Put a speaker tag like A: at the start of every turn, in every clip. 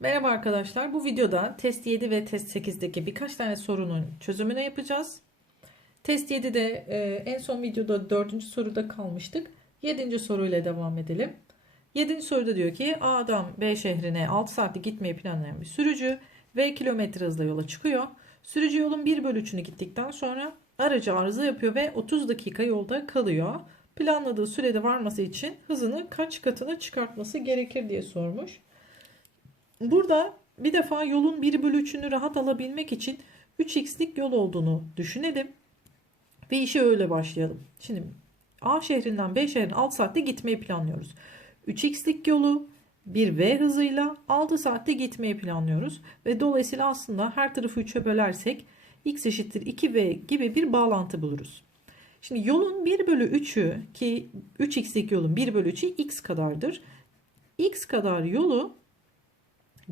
A: Merhaba arkadaşlar. Bu videoda test 7 ve test 8'deki birkaç tane sorunun çözümünü yapacağız. Test 7'de e, en son videoda 4. soruda kalmıştık. 7. soruyla devam edelim. 7. soruda diyor ki A adam B şehrine 6 saatte gitmeyi planlayan bir sürücü ve kilometre hızla yola çıkıyor. Sürücü yolun 1 bölü 3'ünü gittikten sonra aracı arıza yapıyor ve 30 dakika yolda kalıyor. Planladığı sürede varması için hızını kaç katına çıkartması gerekir diye sormuş. Burada bir defa yolun 1 bölü 3'ünü rahat alabilmek için 3x'lik yol olduğunu düşünelim. Ve işe öyle başlayalım. Şimdi A şehrinden B şehrine 6 saatte gitmeyi planlıyoruz. 3x'lik yolu 1v hızıyla 6 saatte gitmeyi planlıyoruz. Ve dolayısıyla aslında her tarafı 3'e bölersek x eşittir 2v gibi bir bağlantı buluruz. Şimdi yolun 1 bölü 3'ü ki 3x'lik yolun 1 bölü 3'ü x kadardır. x kadar yolu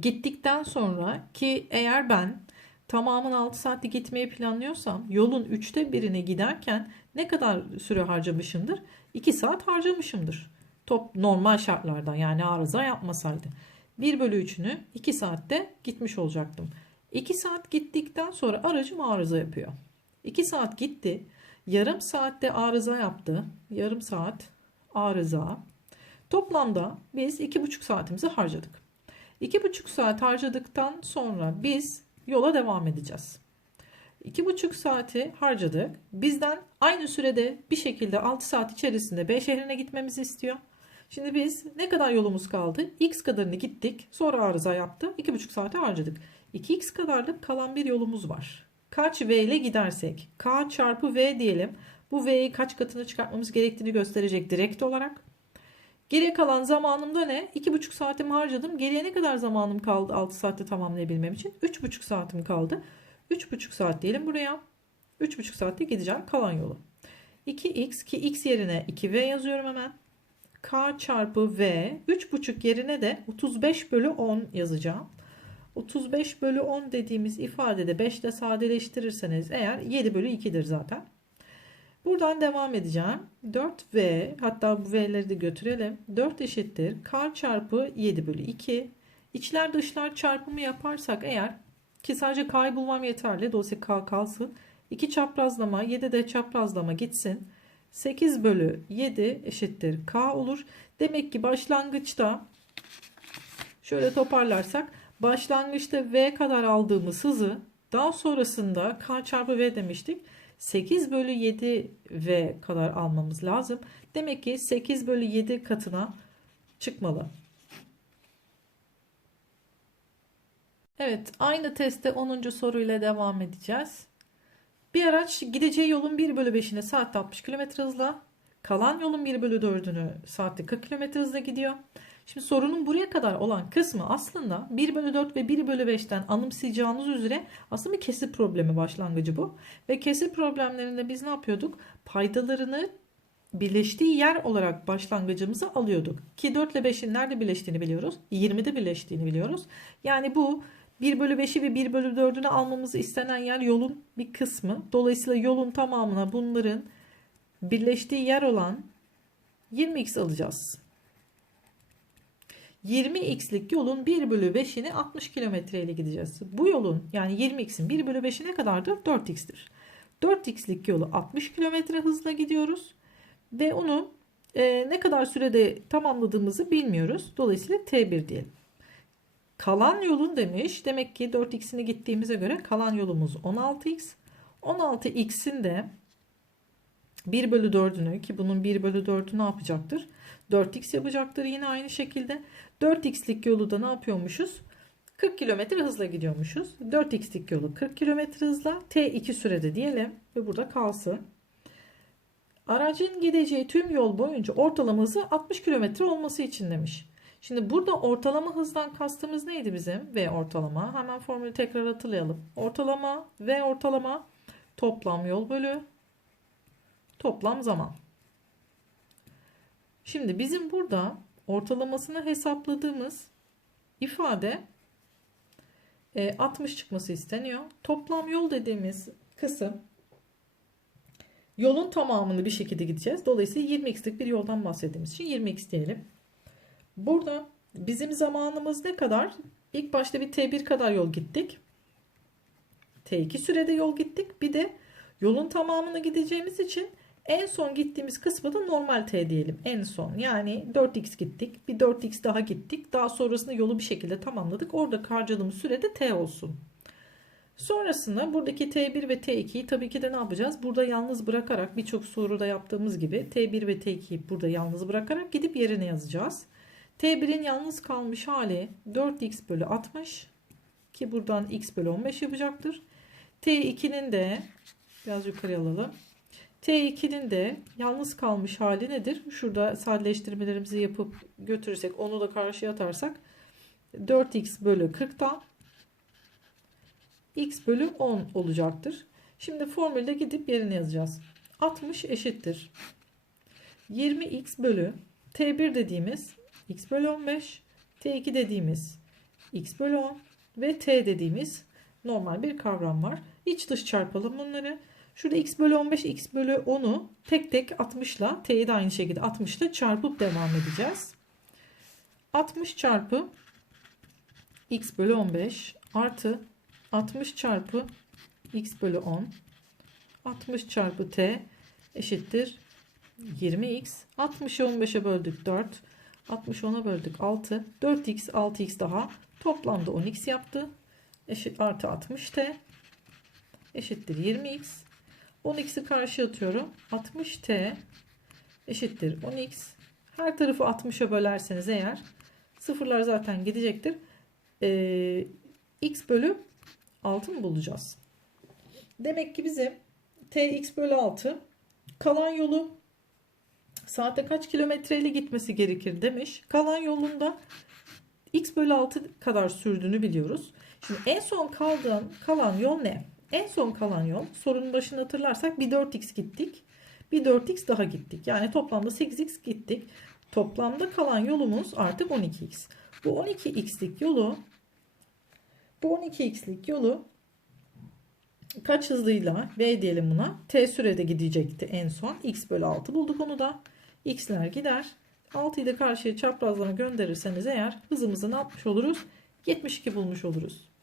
A: gittikten sonra ki eğer ben tamamını 6 saatte gitmeyi planlıyorsam yolun 3'te birine giderken ne kadar süre harcamışımdır? 2 saat harcamışımdır. Top normal şartlardan yani arıza yapmasaydı. 1 bölü 3'ünü 2 saatte gitmiş olacaktım. 2 saat gittikten sonra aracım arıza yapıyor. 2 saat gitti. Yarım saatte arıza yaptı. Yarım saat arıza. Toplamda biz 2,5 saatimizi harcadık. 2,5 saat harcadıktan sonra biz yola devam edeceğiz. 2,5 saati harcadık. Bizden aynı sürede bir şekilde 6 saat içerisinde B şehrine gitmemizi istiyor. Şimdi biz ne kadar yolumuz kaldı? X kadarını gittik. Sonra arıza yaptı. 2,5 saati harcadık. 2x kadarlık kalan bir yolumuz var. Kaç V ile gidersek K çarpı V diyelim. Bu V'yi kaç katına çıkartmamız gerektiğini gösterecek direkt olarak. Geriye kalan zamanımda ne? 2,5 saatimi harcadım. Geriye ne kadar zamanım kaldı 6 saatte tamamlayabilmem için? 3,5 saatim kaldı. 3,5 saat diyelim buraya. 3,5 saatte gideceğim kalan yolu. 2x ki x yerine 2v yazıyorum hemen. k çarpı v 3,5 yerine de 35 bölü 10 yazacağım. 35 bölü 10 dediğimiz ifadede 5 ile sadeleştirirseniz eğer 7 bölü 2'dir zaten. Buradan devam edeceğim. 4v hatta bu v'leri de götürelim. 4 eşittir. k çarpı 7 bölü 2. İçler dışlar çarpımı yaparsak eğer ki sadece k'yı bulmam yeterli. Dolayısıyla k kalsın. 2 çaprazlama 7 de çaprazlama gitsin. 8 bölü 7 eşittir k olur. Demek ki başlangıçta şöyle toparlarsak başlangıçta v kadar aldığımız hızı daha sonrasında k çarpı v demiştik. 8 bölü 7 v kadar almamız lazım. Demek ki 8 bölü 7 katına çıkmalı. Evet aynı testte 10. soruyla devam edeceğiz. Bir araç gideceği yolun 1 bölü 5'ine saatte 60 km hızla kalan yolun 1 bölü 4'ünü saatte 40 km hızla gidiyor. Şimdi sorunun buraya kadar olan kısmı aslında 1 bölü 4 ve 1 bölü 5'ten anımsayacağınız üzere aslında bir kesir problemi başlangıcı bu. Ve kesir problemlerinde biz ne yapıyorduk? Paydalarını birleştiği yer olarak başlangıcımızı alıyorduk. Ki 4 ile 5'in nerede birleştiğini biliyoruz. 20'de birleştiğini biliyoruz. Yani bu 1 bölü 5'i ve 1 bölü 4'ünü almamızı istenen yer yolun bir kısmı. Dolayısıyla yolun tamamına bunların birleştiği yer olan 20x alacağız. 20x'lik yolun 1 bölü 5'ini 60 kilometre ile gideceğiz. Bu yolun yani 20x'in 1 bölü 5'i ne kadardır? 4x'tir. 4x'lik yolu 60 kilometre hızla gidiyoruz. Ve onu e, ne kadar sürede tamamladığımızı bilmiyoruz. Dolayısıyla T1 diyelim. Kalan yolun demiş. Demek ki 4x'ini gittiğimize göre kalan yolumuz 16x. 16x'in de 1 bölü 4'ünü ki bunun 1 bölü 4'ü ne yapacaktır? 4x yapacaktır yine aynı şekilde. 4x'lik yolu da ne yapıyormuşuz? 40 km hızla gidiyormuşuz. 4x'lik yolu 40 km hızla t2 sürede diyelim ve burada kalsın. Aracın gideceği tüm yol boyunca ortalama hızı 60 km olması için demiş. Şimdi burada ortalama hızdan kastımız neydi bizim? V ortalama. Hemen formülü tekrar hatırlayalım. Ortalama V ortalama toplam yol bölü toplam zaman. Şimdi bizim burada ortalamasını hesapladığımız ifade 60 çıkması isteniyor. Toplam yol dediğimiz kısım yolun tamamını bir şekilde gideceğiz. Dolayısıyla 20x'lik bir yoldan bahsettiğimiz için 20x diyelim. Burada bizim zamanımız ne kadar? İlk başta bir T1 kadar yol gittik. T2 sürede yol gittik. Bir de yolun tamamını gideceğimiz için en son gittiğimiz kısmı da normal T diyelim. En son yani 4x gittik. Bir 4x daha gittik. Daha sonrasında yolu bir şekilde tamamladık. Orada harcadığımız sürede T olsun. Sonrasında buradaki T1 ve T2'yi tabii ki de ne yapacağız? Burada yalnız bırakarak birçok soruda yaptığımız gibi T1 ve T2'yi burada yalnız bırakarak gidip yerine yazacağız. T1'in yalnız kalmış hali 4x bölü 60 ki buradan x bölü 15 yapacaktır. T2'nin de biraz yukarı alalım. T2'nin de yalnız kalmış hali nedir? Şurada sadeleştirmelerimizi yapıp götürürsek onu da karşıya atarsak 4x bölü 40'tan x bölü 10 olacaktır. Şimdi formülde gidip yerine yazacağız. 60 eşittir. 20x bölü t1 dediğimiz x bölü 15 t2 dediğimiz x bölü 10 ve t dediğimiz normal bir kavram var. İç dış çarpalım bunları. Şurada x bölü 15 x bölü 10'u tek tek 60 ile t'yi de aynı şekilde 60 ile çarpıp devam edeceğiz. 60 çarpı x bölü 15 artı 60 çarpı x bölü 10 60 çarpı t eşittir 20x 60'ı 15'e böldük 4 60 10'a böldük 6 4x 6x daha toplamda 10x yaptı. Eşit artı 60t eşittir 20x 10x'i karşı atıyorum 60t eşittir 10x her tarafı 60'a bölerseniz eğer sıfırlar zaten gidecektir ee, x bölü 6 mı bulacağız? Demek ki bize tx bölü 6 kalan yolu saatte kaç kilometreyle gitmesi gerekir demiş. Kalan yolunda x bölü 6 kadar sürdüğünü biliyoruz. Şimdi en son kaldığın kalan yol ne? En son kalan yol sorunun başını hatırlarsak bir 4x gittik. Bir 4x daha gittik. Yani toplamda 8x gittik. Toplamda kalan yolumuz artık 12x. Bu 12x'lik yolu bu 12x'lik yolu kaç hızlıyla v diyelim buna t sürede gidecekti en son x bölü 6 bulduk onu da x'ler gider 6'yı da karşıya çaprazlama gönderirseniz eğer hızımızı ne yapmış oluruz 72 bulmuş oluruz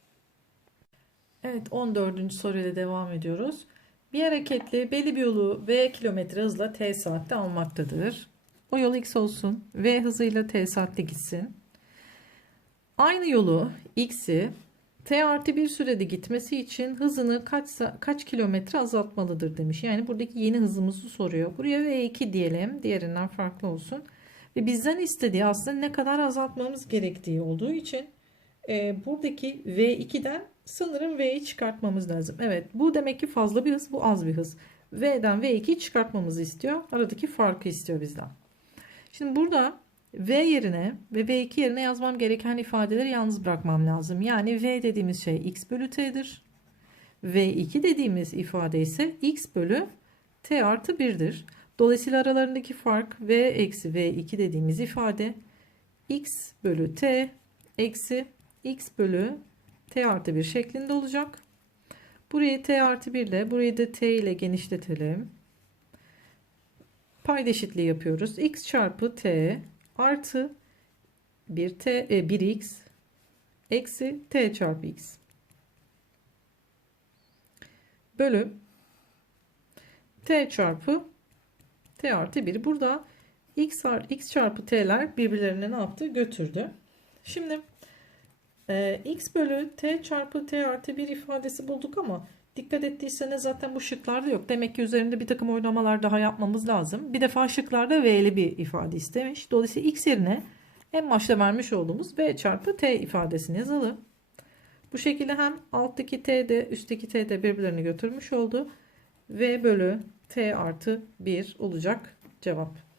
A: Evet 14. soruyla devam ediyoruz bir hareketli belli bir yolu v kilometre hızla t saatte almaktadır o yol x olsun v hızıyla t saatte gitsin aynı yolu x'i T artı bir sürede gitmesi için hızını kaç, kaç kilometre azaltmalıdır demiş. Yani buradaki yeni hızımızı soruyor. Buraya V2 diyelim. Diğerinden farklı olsun. Ve bizden istediği aslında ne kadar azaltmamız gerektiği olduğu için e, buradaki V2'den sanırım V'yi çıkartmamız lazım. Evet bu demek ki fazla bir hız bu az bir hız. V'den V2'yi çıkartmamızı istiyor. Aradaki farkı istiyor bizden. Şimdi burada V yerine ve V2 yerine yazmam gereken ifadeleri yalnız bırakmam lazım. Yani V dediğimiz şey x bölü t'dir. V2 dediğimiz ifade ise x bölü t artı 1'dir. Dolayısıyla aralarındaki fark V eksi V2 dediğimiz ifade x bölü t eksi x bölü t artı 1 şeklinde olacak. Burayı t artı 1 ile burayı da t ile genişletelim. Payda eşitliği yapıyoruz. x çarpı t artı 1t e, 1x eksi t çarpı x bölü t çarpı t artı 1. Burada x, x çarpı t'ler birbirlerine ne yaptı? Götürdü. Şimdi e, x bölü t çarpı t artı 1 ifadesi bulduk ama dikkat ettiyseniz zaten bu şıklarda yok. Demek ki üzerinde bir takım oynamalar daha yapmamız lazım. Bir defa şıklarda v'li bir ifade istemiş. Dolayısıyla x yerine en başta vermiş olduğumuz v çarpı t ifadesini yazalım. Bu şekilde hem alttaki t de üstteki t de birbirlerini götürmüş oldu. v bölü t artı 1 olacak cevap.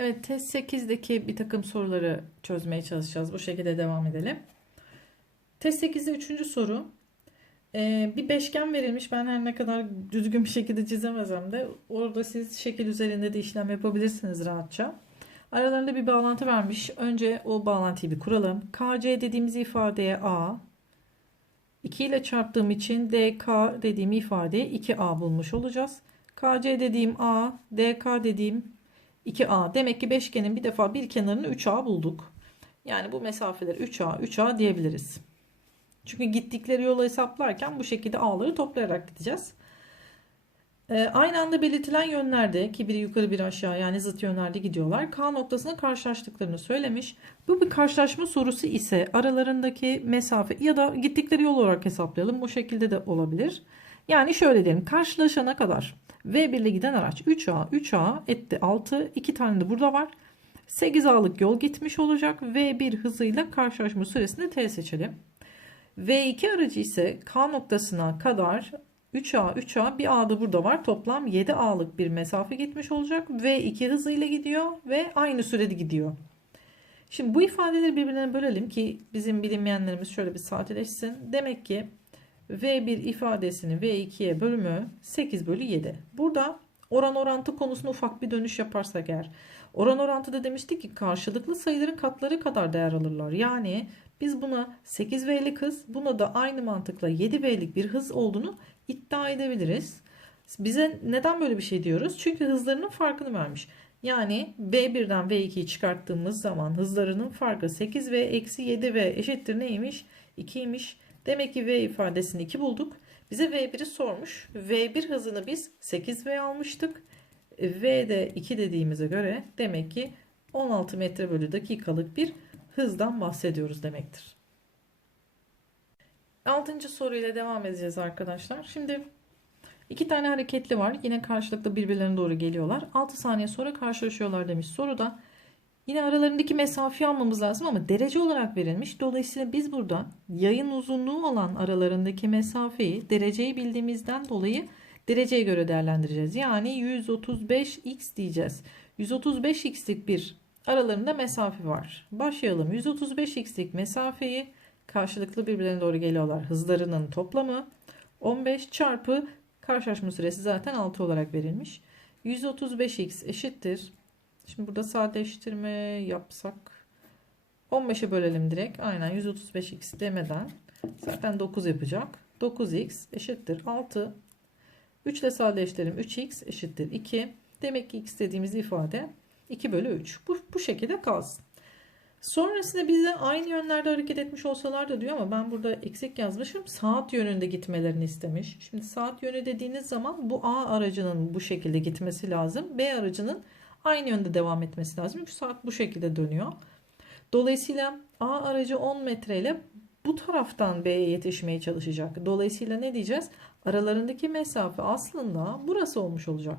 A: Evet test 8'deki bir takım soruları çözmeye çalışacağız. Bu şekilde devam edelim. Test 8'de 3. soru. Ee, bir beşgen verilmiş. Ben her ne kadar düzgün bir şekilde çizemezsem de orada siz şekil üzerinde de işlem yapabilirsiniz rahatça. Aralarında bir bağlantı vermiş. Önce o bağlantıyı bir kuralım. KC dediğimiz ifadeye A. 2 ile çarptığım için DK dediğim ifadeye 2A bulmuş olacağız. KC dediğim A, DK dediğim 2A. Demek ki beşgenin bir defa bir kenarını 3A bulduk. Yani bu mesafeleri 3A, 3A diyebiliriz. Çünkü gittikleri yolu hesaplarken bu şekilde A'ları toplayarak gideceğiz. Ee, aynı anda belirtilen yönlerde ki biri yukarı biri aşağı yani zıt yönlerde gidiyorlar. K noktasına karşılaştıklarını söylemiş. Bu bir karşılaşma sorusu ise aralarındaki mesafe ya da gittikleri yol olarak hesaplayalım. Bu şekilde de olabilir. Yani şöyle diyelim karşılaşana kadar V1 ile giden araç 3A 3A etti 6 2 tane de burada var. 8A'lık yol gitmiş olacak. V1 hızıyla karşılaşma süresinde T seçelim. V2 aracı ise K noktasına kadar 3A 3A bir A da burada var. Toplam 7A'lık bir mesafe gitmiş olacak. V2 hızıyla gidiyor ve aynı sürede gidiyor. Şimdi bu ifadeleri birbirine bölelim ki bizim bilinmeyenlerimiz şöyle bir sadeleşsin. Demek ki V1 ifadesinin V2'ye bölümü 8 bölü 7. Burada oran orantı konusunda ufak bir dönüş yaparsak eğer. Oran orantıda demiştik ki karşılıklı sayıların katları kadar değer alırlar. Yani biz buna 8V'lik hız buna da aynı mantıkla 7V'lik bir hız olduğunu iddia edebiliriz. Bize neden böyle bir şey diyoruz? Çünkü hızlarının farkını vermiş. Yani V1'den V2'yi çıkarttığımız zaman hızlarının farkı 8V eksi 7V eşittir neymiş? 2'ymiş. Demek ki V ifadesini 2 bulduk. Bize V1'i sormuş. V1 hızını biz 8V almıştık. V de 2 dediğimize göre demek ki 16 metre bölü dakikalık bir hızdan bahsediyoruz demektir. Altıncı soruyla devam edeceğiz arkadaşlar. Şimdi iki tane hareketli var. Yine karşılıklı birbirlerine doğru geliyorlar. 6 saniye sonra karşılaşıyorlar demiş soruda. Yine aralarındaki mesafeyi almamız lazım ama derece olarak verilmiş. Dolayısıyla biz burada yayın uzunluğu olan aralarındaki mesafeyi dereceyi bildiğimizden dolayı dereceye göre değerlendireceğiz. Yani 135x diyeceğiz. 135x'lik bir aralarında mesafe var. Başlayalım. 135x'lik mesafeyi karşılıklı birbirlerine doğru geliyorlar. Hızlarının toplamı 15 çarpı karşılaşma süresi zaten 6 olarak verilmiş. 135x eşittir. Şimdi burada sadeleştirme yapsak 15'e bölelim direkt. Aynen 135x demeden zaten 9 yapacak. 9x eşittir 6. 3 ile sadeleştirelim. 3x eşittir 2. Demek ki x dediğimiz ifade 2 bölü 3. Bu, bu şekilde kalsın. Sonrasında bize aynı yönlerde hareket etmiş olsalar da diyor ama ben burada eksik yazmışım. Saat yönünde gitmelerini istemiş. Şimdi saat yönü dediğiniz zaman bu A aracının bu şekilde gitmesi lazım. B aracının aynı yönde devam etmesi lazım. Çünkü saat bu şekilde dönüyor. Dolayısıyla A aracı 10 metreyle bu taraftan B'ye yetişmeye çalışacak. Dolayısıyla ne diyeceğiz? Aralarındaki mesafe aslında burası olmuş olacak.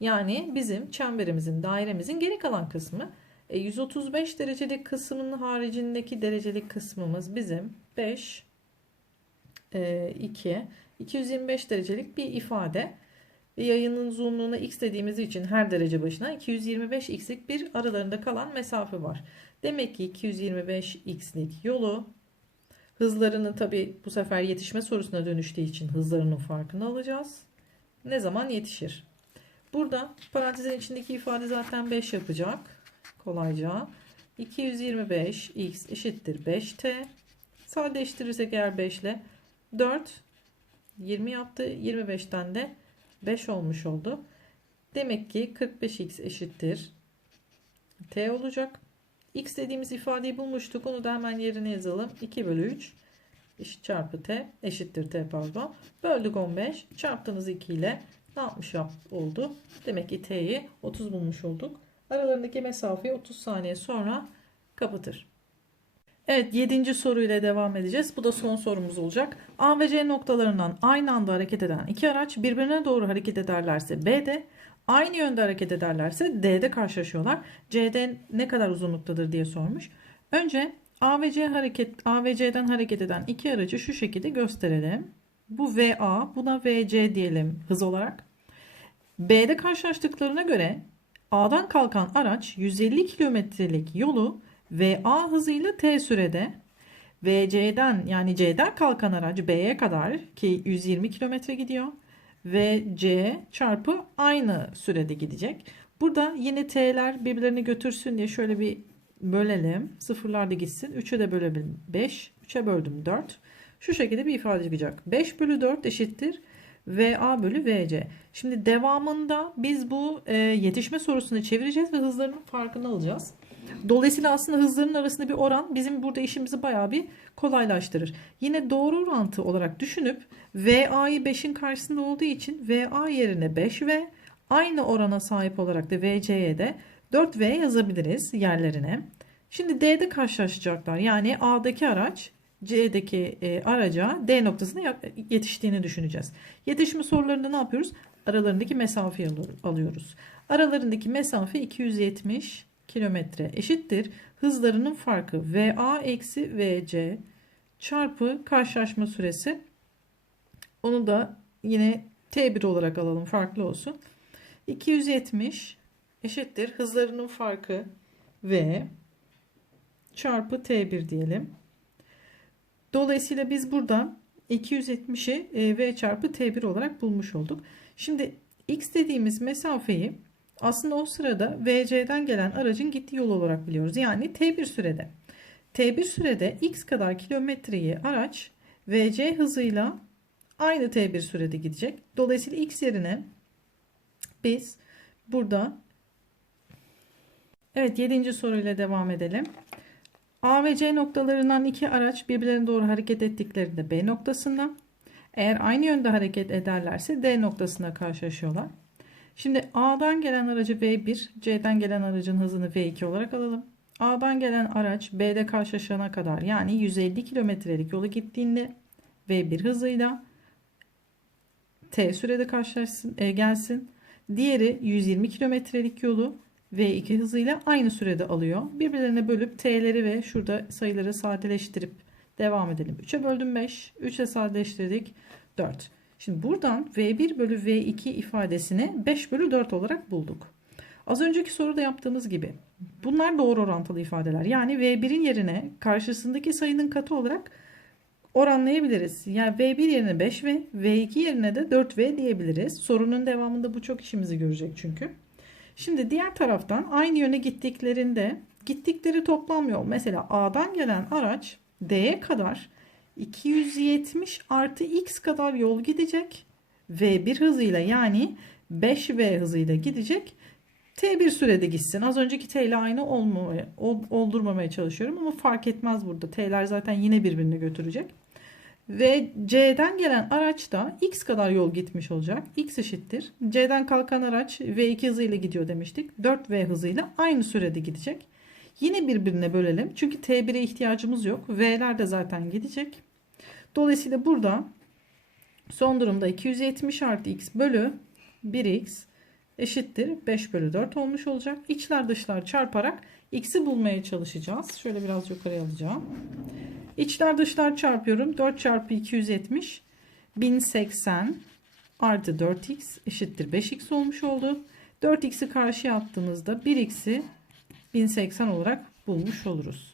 A: Yani bizim çemberimizin, dairemizin geri kalan kısmı. E, 135 derecelik kısmının haricindeki derecelik kısmımız bizim 5, e, 2, 225 derecelik bir ifade. Yayının uzunluğuna x dediğimiz için her derece başına 225x'lik bir aralarında kalan mesafe var. Demek ki 225x'lik yolu hızlarını tabi bu sefer yetişme sorusuna dönüştüğü için hızlarının farkını alacağız. Ne zaman yetişir? Burada parantezin içindeki ifade zaten 5 yapacak. Kolayca. 225 x eşittir 5t. Sadeleştirirsek eğer 5 ile 4 20 yaptı. 25'ten de 5 olmuş oldu. Demek ki 45x eşittir t olacak. x dediğimiz ifadeyi bulmuştuk. Onu da hemen yerine yazalım. 2 bölü 3 eşit çarpı t eşittir t pardon. Böldük 15. Çarptığınız 2 ile ne yapmış oldu? Demek ki t'yi 30 bulmuş olduk. Aralarındaki mesafeyi 30 saniye sonra kapatır. Evet 7. soruyla devam edeceğiz. Bu da son sorumuz olacak. A ve C noktalarından aynı anda hareket eden iki araç birbirine doğru hareket ederlerse B'de, aynı yönde hareket ederlerse D'de karşılaşıyorlar. C'de ne kadar uzunluktadır diye sormuş. Önce A ve C hareket A ve C'den hareket eden iki aracı şu şekilde gösterelim. Bu VA, buna VC diyelim hız olarak. B'de karşılaştıklarına göre A'dan kalkan araç 150 kilometrelik yolu VA hızıyla T sürede VC'den yani C'den kalkan araç B'ye kadar ki 120 kilometre gidiyor. Ve C çarpı aynı sürede gidecek. Burada yine T'ler birbirlerini götürsün diye şöyle bir bölelim. Sıfırlar da gitsin. 3'e de bölelim 5. 3'e böldüm 4. Şu şekilde bir ifade çıkacak. 5 bölü 4 eşittir. VA bölü VC. Şimdi devamında biz bu e, yetişme sorusunu çevireceğiz ve hızlarının farkını alacağız. Dolayısıyla aslında hızların arasında bir oran bizim burada işimizi bayağı bir kolaylaştırır. Yine doğru orantı olarak düşünüp VA'yı 5'in karşısında olduğu için VA yerine 5V aynı orana sahip olarak da VC'ye de 4V yazabiliriz yerlerine. Şimdi D'de karşılaşacaklar. Yani A'daki araç C'deki e, araca D noktasına yetiştiğini düşüneceğiz. Yetişme sorularında ne yapıyoruz? Aralarındaki mesafeyi al- alıyoruz. Aralarındaki mesafe 270 kilometre eşittir. Hızlarının farkı VA eksi VC çarpı karşılaşma süresi. Onu da yine T1 olarak alalım farklı olsun. 270 eşittir. Hızlarının farkı V çarpı T1 diyelim. Dolayısıyla biz burada 270'i e, V çarpı T1 olarak bulmuş olduk. Şimdi X dediğimiz mesafeyi aslında o sırada VC'den gelen aracın gittiği yol olarak biliyoruz. Yani T1 sürede. T1 sürede X kadar kilometreyi araç VC hızıyla aynı T1 sürede gidecek. Dolayısıyla X yerine biz burada Evet 7. soruyla devam edelim. A ve C noktalarından iki araç birbirlerine doğru hareket ettiklerinde B noktasında. Eğer aynı yönde hareket ederlerse D noktasına karşılaşıyorlar. Şimdi A'dan gelen aracı V1, C'den gelen aracın hızını V2 olarak alalım. A'dan gelen araç B'de karşılaşana kadar yani 150 kilometrelik yolu gittiğinde V1 hızıyla T sürede karşılaşsın, e, gelsin. Diğeri 120 kilometrelik yolu V2 hızıyla aynı sürede alıyor. Birbirlerine bölüp T'leri ve şurada sayıları sadeleştirip devam edelim. 3'e böldüm 5. 3'e sadeleştirdik 4. Şimdi buradan V1 bölü V2 ifadesini 5 bölü 4 olarak bulduk. Az önceki soruda yaptığımız gibi bunlar doğru orantılı ifadeler. Yani V1'in yerine karşısındaki sayının katı olarak oranlayabiliriz. Yani V1 yerine 5V, V2 yerine de 4V diyebiliriz. Sorunun devamında bu çok işimizi görecek çünkü. Şimdi diğer taraftan aynı yöne gittiklerinde gittikleri toplam yol mesela A'dan gelen araç D'ye kadar 270 artı X kadar yol gidecek. V1 hızıyla yani 5V hızıyla gidecek. T1 sürede gitsin. Az önceki T ile aynı olmamaya, ol- oldurmamaya çalışıyorum ama fark etmez burada. T'ler zaten yine birbirini götürecek. Ve C'den gelen araç da X kadar yol gitmiş olacak. X eşittir. C'den kalkan araç V2 hızıyla gidiyor demiştik. 4V hızıyla aynı sürede gidecek. Yine birbirine bölelim. Çünkü T1'e ihtiyacımız yok. V'ler de zaten gidecek. Dolayısıyla burada son durumda 270 artı X bölü 1X eşittir 5 bölü 4 olmuş olacak. İçler dışlar çarparak X'i bulmaya çalışacağız. Şöyle biraz yukarıya alacağım. İçler dışlar çarpıyorum. 4 çarpı 270 1080 artı 4x eşittir 5x olmuş oldu. 4x'i karşıya attığımızda 1x'i 1080 olarak bulmuş oluruz.